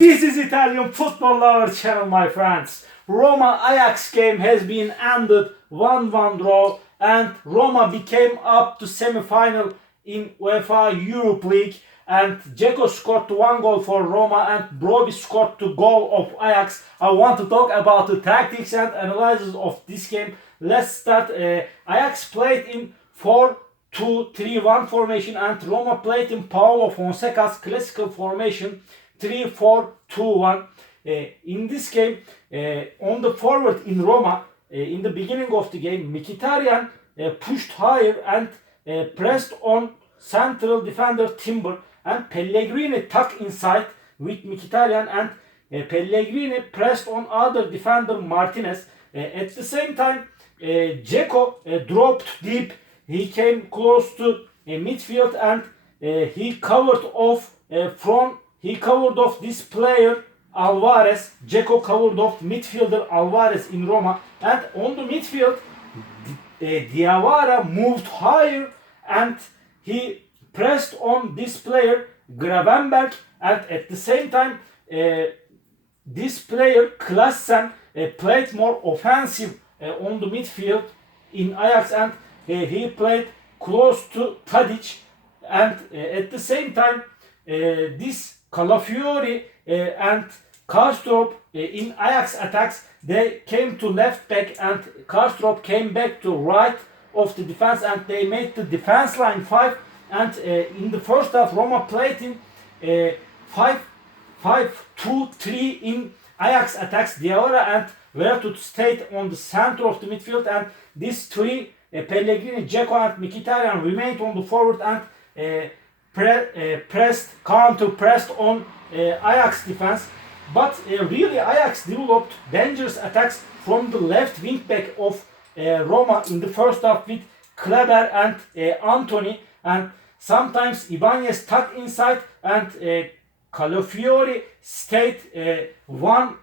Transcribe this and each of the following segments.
This is Italian Football Lover channel, my friends. Roma Ajax game has been ended 1-1 draw, and Roma became up to semi-final in Uefa European League, and Dzeko scored one goal for Roma and Brobbey scored the goal of Ajax. I want to talk about the tactics and analysis of this game. Let's start. Ajax played in 4-2-3-1 formation and Roma played in Paulo Fonseca's classical formation 3-4-2-1. In this game, on the forward in Roma, in the beginning of the game, Mkhitaryan pushed higher and pressed on central defender Timber, and Pellegrini tucked inside with Mkhitaryan, and Pellegrini pressed on other defender Martinez. At the same time, Dzeko dropped deep. He came close to midfield and he covered off this player Alvarez. Dzeko covered off midfielder Alvarez in Roma, and on the midfield Diawara moved higher and he pressed on this player Gravenberg, and at the same time this player Klaassen played more offensive on the midfield in Ajax, and he played close to Tadic, and at the same time this Calafiori and Karstorp in Ajax attacks, they came to left back and Karstorp came back to right of the defense, and they made the defense line 5, and in the first half Roma played in 5-2-3 in Ajax attacks. Diawara and Vertut stayed on the center of the midfield, and these three Pellegrini, Dzeko and Mkhitaryan remained on the forward and counter-pressed on Ajax defense. But really Ajax developed dangerous attacks from the left wing back of Roma in the first half with Kleber and Antony, and sometimes Ibanez tucked inside, and Calafiori stayed one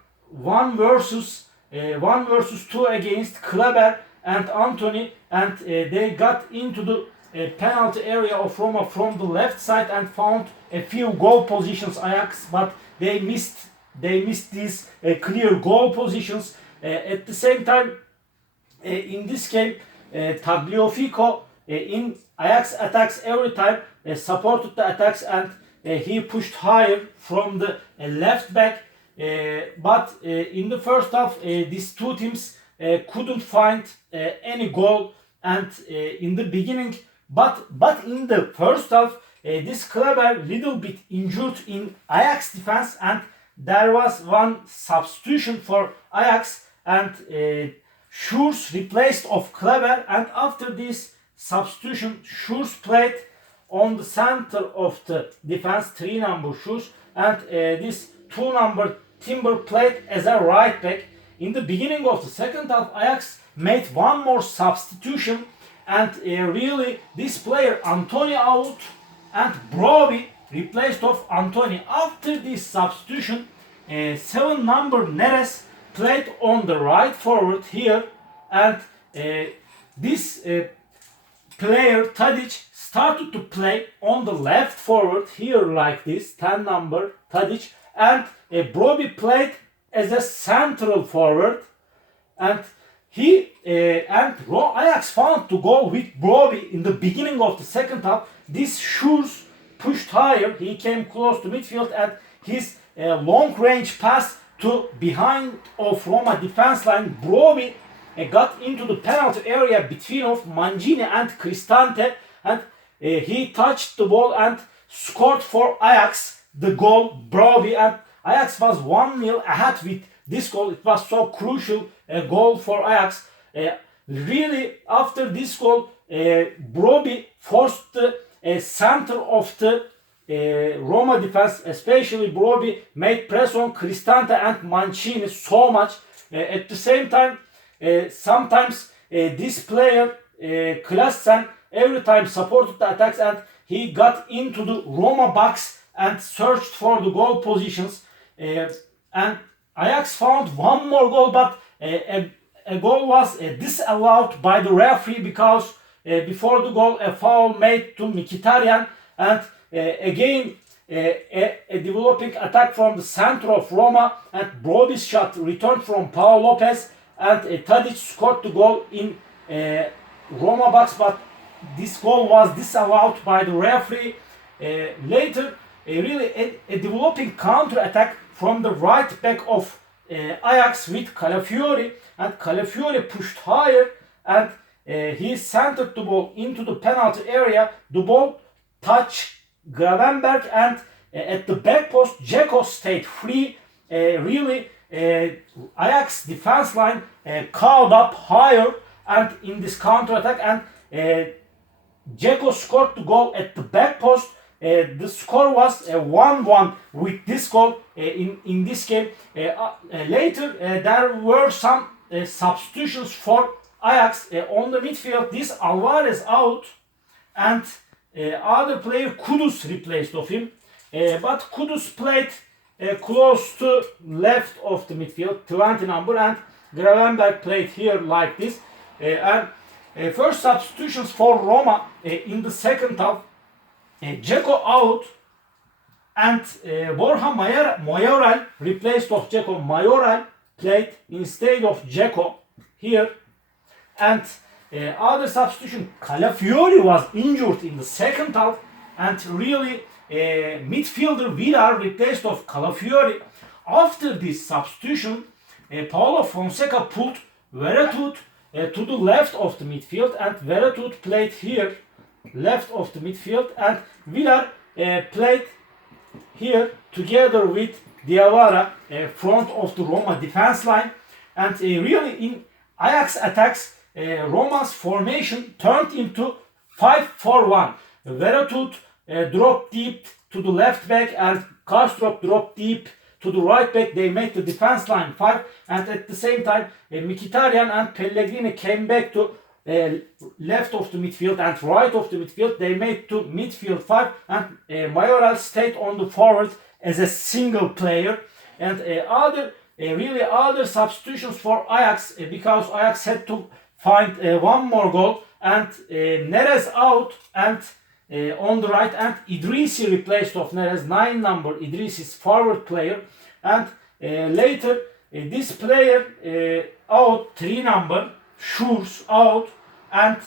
versus 2 against Kleber and Antony, and they got into the penalty area of Roma from the left side and found a few goal positions Ajax, but they missed these clear goal positions. At the same time, in this game, Tagliafico in Ajax attacks every time supported the attacks, and he pushed higher from the left back. But in the first half, these two teams couldn't find any goal, and in the beginning, but in the first half, this Kleber little bit injured in Ajax defense, and there was one substitution for Ajax, and Schurz replaced of Kleber, and after this substitution, Schurz played on the center of the defense, 3 number Schurz, and this 2 number Timber played as a right back. In the beginning of the second half, Ajax made one more substitution, and really this player Antony out and Brobbey replaced of Antony. After this substitution, 7 number Neres played on the right forward here, and this player Tadic started to play on the left forward here like this, 10 number Tadic, and Brobbey played as a central forward, and Ajax found to goal with Brobbey in the beginning of the second half. This Schurz pushed higher, he came close to midfield, and his long range pass to behind of Roma defense line, Brobbey got into the penalty area between of Mangini and Cristante, and he touched the ball and scored for Ajax the goal, Brobbey, and Ajax was 1-0 ahead with this goal. It was so crucial goal for Ajax. Really, after this goal, Brobbey forced the center of the Roma defense, especially Brobbey made press on Cristante and Mancini so much. At the same time, sometimes this player Klaassen every time supported the attacks, and he got into the Roma box and searched for the goal positions. And Ajax found one more goal, but a goal was disallowed by the referee because before the goal a foul made to Mkhitaryan, and again a developing attack from the center of Roma, and Brody's shot returned from Paul Lopez, and Tadic scored the goal in Roma box, but this goal was disallowed by the referee. Later, really a developing counter-attack from the right back of Ajax with Calafiori, and Calafiori pushed higher, and he centered the ball into the penalty area. The ball touched Gravenberch, and at the back post, Dzeko stayed free. Really, Ajax defense line caught up higher, and in this counter-attack, and Dzeko scored the goal at the back post. The score was 1-1 with this goal in this game. Later, there were some substitutions for Ajax on the midfield. This Alvarez out, and other player Kudus replaced of him. But Kudus played close to left of the midfield, 20 number, and Gravenberch played here like this. And first substitutions for Roma in the second half. Dzeko out, and Borja Mayoral replaced of Dzeko. Mayoral played instead of Dzeko here. And other substitution, Calafiori was injured in the second half, and really midfielder Villar replaced of Calafiori. After this substitution, Paulo Fonseca pulled Veretout to the left of the midfield, and Veretout played here, left of the midfield, and Villar played here together with Diawara, front of the Roma defense line. And really in Ajax attacks, Roma's formation turned into 5-4-1. Veretout dropped deep to the left back, and Kastrop dropped deep to the right back. They made the defense line 5, and at the same time Mkhitaryan and Pellegrini came back to left of the midfield and right of the midfield. They made to midfield 5, and Mayoral stayed on the forward as a single player. And other substitutions for Ajax, because Ajax had to find one more goal, and Neres out, and on the right, and Idrissi replaced of Neres, 9 number. Idrissi is forward player, and later this player out, 3 number. Schurz out, and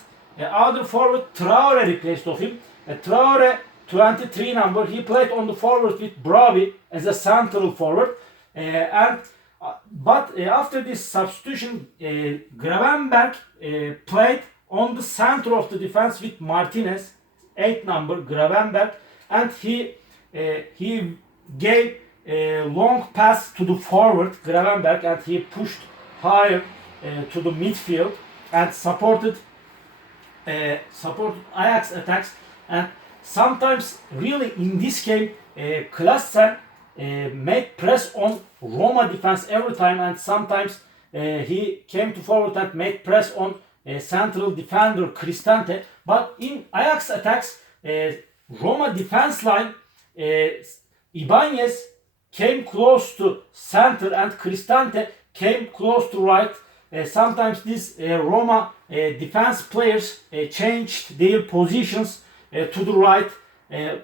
other forward Traore replaced of him. Traore, 23 number, he played on the forward with Bravi as a central forward. But after this substitution, Gravenberch played on the center of the defense with Martinez, 8 number Gravenberch, and he gave a long pass to the forward Gravenberch, and he pushed higher to the midfield and supported Ajax attacks. And sometimes really in this game Klaassen made press on Roma defense every time, and sometimes he came to forward and made press on central defender Cristante. But in Ajax attacks, Roma defense line, Ibanez came close to center and Cristante came close to right. Sometimes these Roma defense players changed their positions to the right,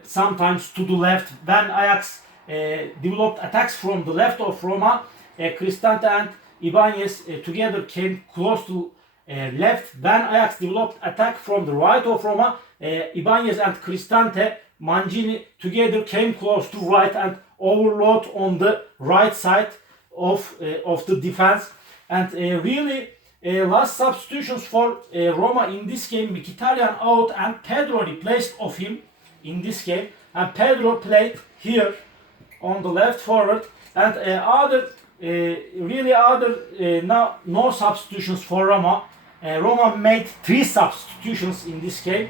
sometimes to the left. When Ajax developed attacks from the left of Roma, Cristante and Ibanez together came close to left. When Ajax developed attack from the right of Roma, Ibanez and Cristante, Mancini together came close to right and overload on the right side of the defense. And really last substitutions for Roma in this game, Mkhitaryan out and Pedro replaced of him in this game, and Pedro played here on the left forward. And no substitutions for Roma. Roma made 3 substitutions in this game,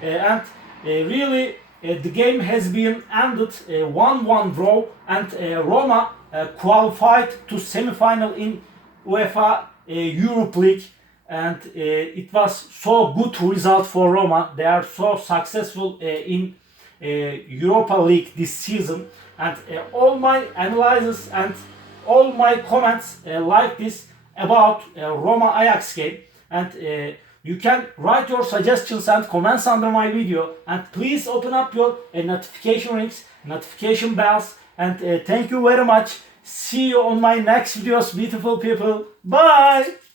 and really the game has been ended 1-1 draw, and Roma qualified to semi-final in Uefa Europe League, and it was so good result for Roma. They are so successful in Europa League this season, and all my analysis and all my comments like this about Roma Ajax game. And You can write your suggestions and comments under my video, and please open up your notification rings, notification bells, and thank you very much. See you on my next videos, beautiful people. Bye!